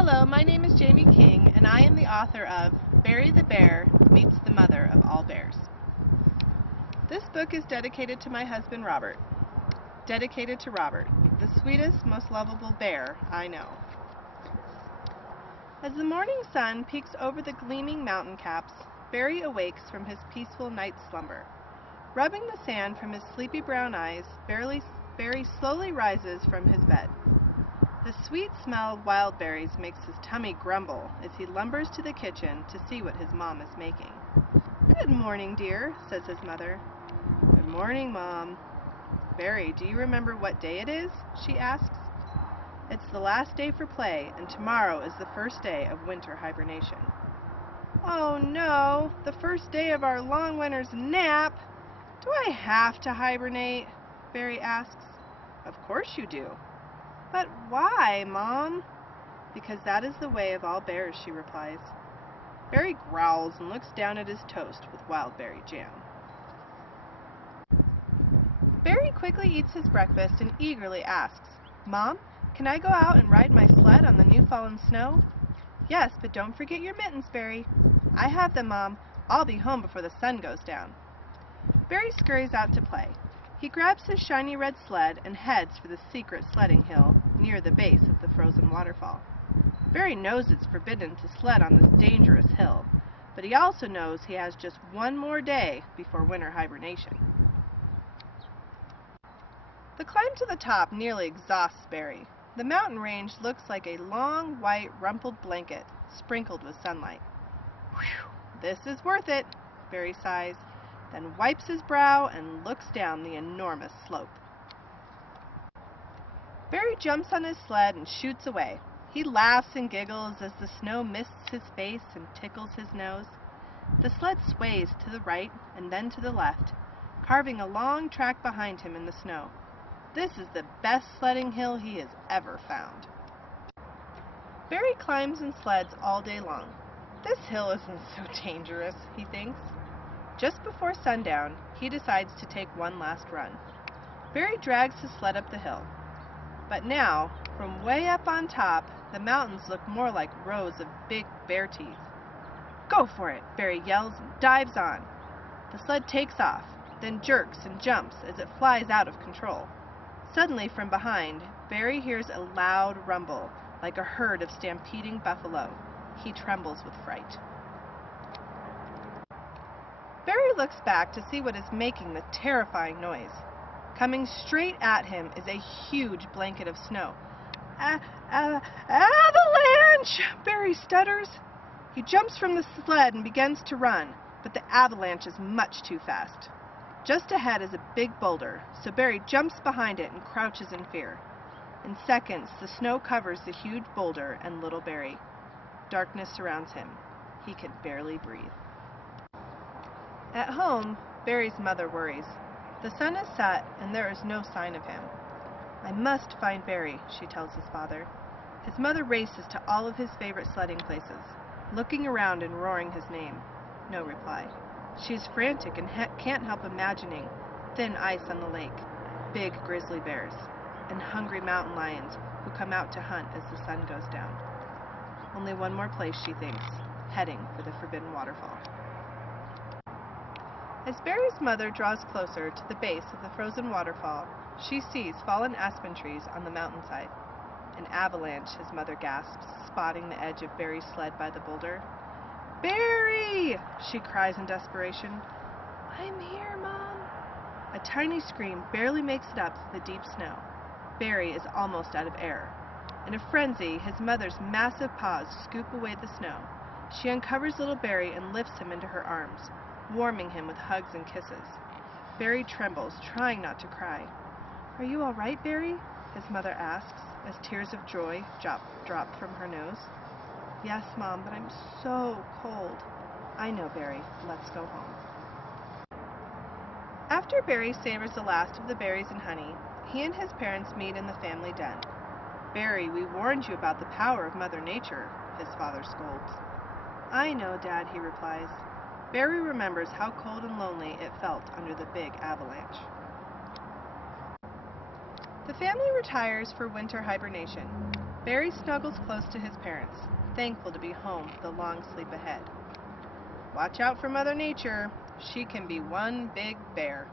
Hello, my name is Jamie King, and I am the author of Barry the Bear Meets the Mother of All Bears. This book is dedicated to my husband, Robert. Dedicated to Robert, the sweetest, most lovable bear I know. As the morning sun peeks over the gleaming mountain caps, Barry awakes from his peaceful night's slumber. Rubbing the sand from his sleepy brown eyes, Barry slowly rises from his bed. The sweet smell of wild berries makes his tummy grumble as he lumbers to the kitchen to see what his mom is making. "Good morning, dear," says his mother. "Good morning, Mom." "Barry, do you remember what day it is?" she asks. "It's the last day for play, and tomorrow is the first day of winter hibernation." "Oh no, the first day of our long winter's nap! Do I have to hibernate?" Barry asks. "Of course you do." "But why, Mom?" "Because that is the way of all bears," she replies. Barry growls and looks down at his toast with wild berry jam. Barry quickly eats his breakfast and eagerly asks, "Mom, can I go out and ride my sled on the new fallen snow?" "Yes, but don't forget your mittens, Barry." "I have them, Mom. I'll be home before the sun goes down." Barry scurries out to play. He grabs his shiny red sled and heads for the secret sledding hill near the base of the frozen waterfall. Barry knows it's forbidden to sled on this dangerous hill, but he also knows he has just one more day before winter hibernation. The climb to the top nearly exhausts Barry. The mountain range looks like a long, white, rumpled blanket sprinkled with sunlight. "Whew, this is worth it," Barry sighs, then wipes his brow and looks down the enormous slope. Barry jumps on his sled and shoots away. He laughs and giggles as the snow mists his face and tickles his nose. The sled sways to the right and then to the left, carving a long track behind him in the snow. This is the best sledding hill he has ever found. Barry climbs and sleds all day long. "This hill isn't so dangerous," he thinks. Just before sundown, he decides to take one last run. Barry drags his sled up the hill. But now, from way up on top, the mountains look more like rows of big bear teeth. "Go for it!" Barry yells and dives on. The sled takes off, then jerks and jumps as it flies out of control. Suddenly, from behind, Barry hears a loud rumble, like a herd of stampeding buffalo. He trembles with fright. Barry looks back to see what is making the terrifying noise. Coming straight at him is a huge blanket of snow. Avalanche!" Barry stutters. He jumps from the sled and begins to run, but the avalanche is much too fast. Just ahead is a big boulder, so Barry jumps behind it and crouches in fear. In seconds, the snow covers the huge boulder and little Barry. Darkness surrounds him. He can barely breathe. At home, Barry's mother worries. The sun has set, and there is no sign of him. "I must find Barry," she tells his father. His mother races to all of his favorite sledding places, looking around and roaring his name. No reply. She is frantic and can't help imagining thin ice on the lake, big grizzly bears, and hungry mountain lions who come out to hunt as the sun goes down. Only one more place, she thinks, heading for the forbidden waterfall. As Barry's mother draws closer to the base of the frozen waterfall, she sees fallen aspen trees on the mountainside. "An avalanche," his mother gasps, spotting the edge of Barry's sled by the boulder. "Barry!" she cries in desperation. "I'm here, Mom." A tiny scream barely makes it up through the deep snow. Barry is almost out of air. In a frenzy, his mother's massive paws scoop away the snow. She uncovers little Barry and lifts him into her arms, warming him with hugs and kisses. Barry trembles, trying not to cry. "Are you all right, Barry?" his mother asks, as tears of joy drop from her nose. "Yes, Mom, but I'm so cold." "I know, Barry. Let's go home." After Barry savors the last of the berries and honey, he and his parents meet in the family den. "Barry, we warned you about the power of Mother Nature," his father scolds. "I know, Dad," he replies. Barry remembers how cold and lonely it felt under the big avalanche. The family retires for winter hibernation. Barry snuggles close to his parents, thankful to be home with a long sleep ahead. Watch out for Mother Nature. She can be one big bear.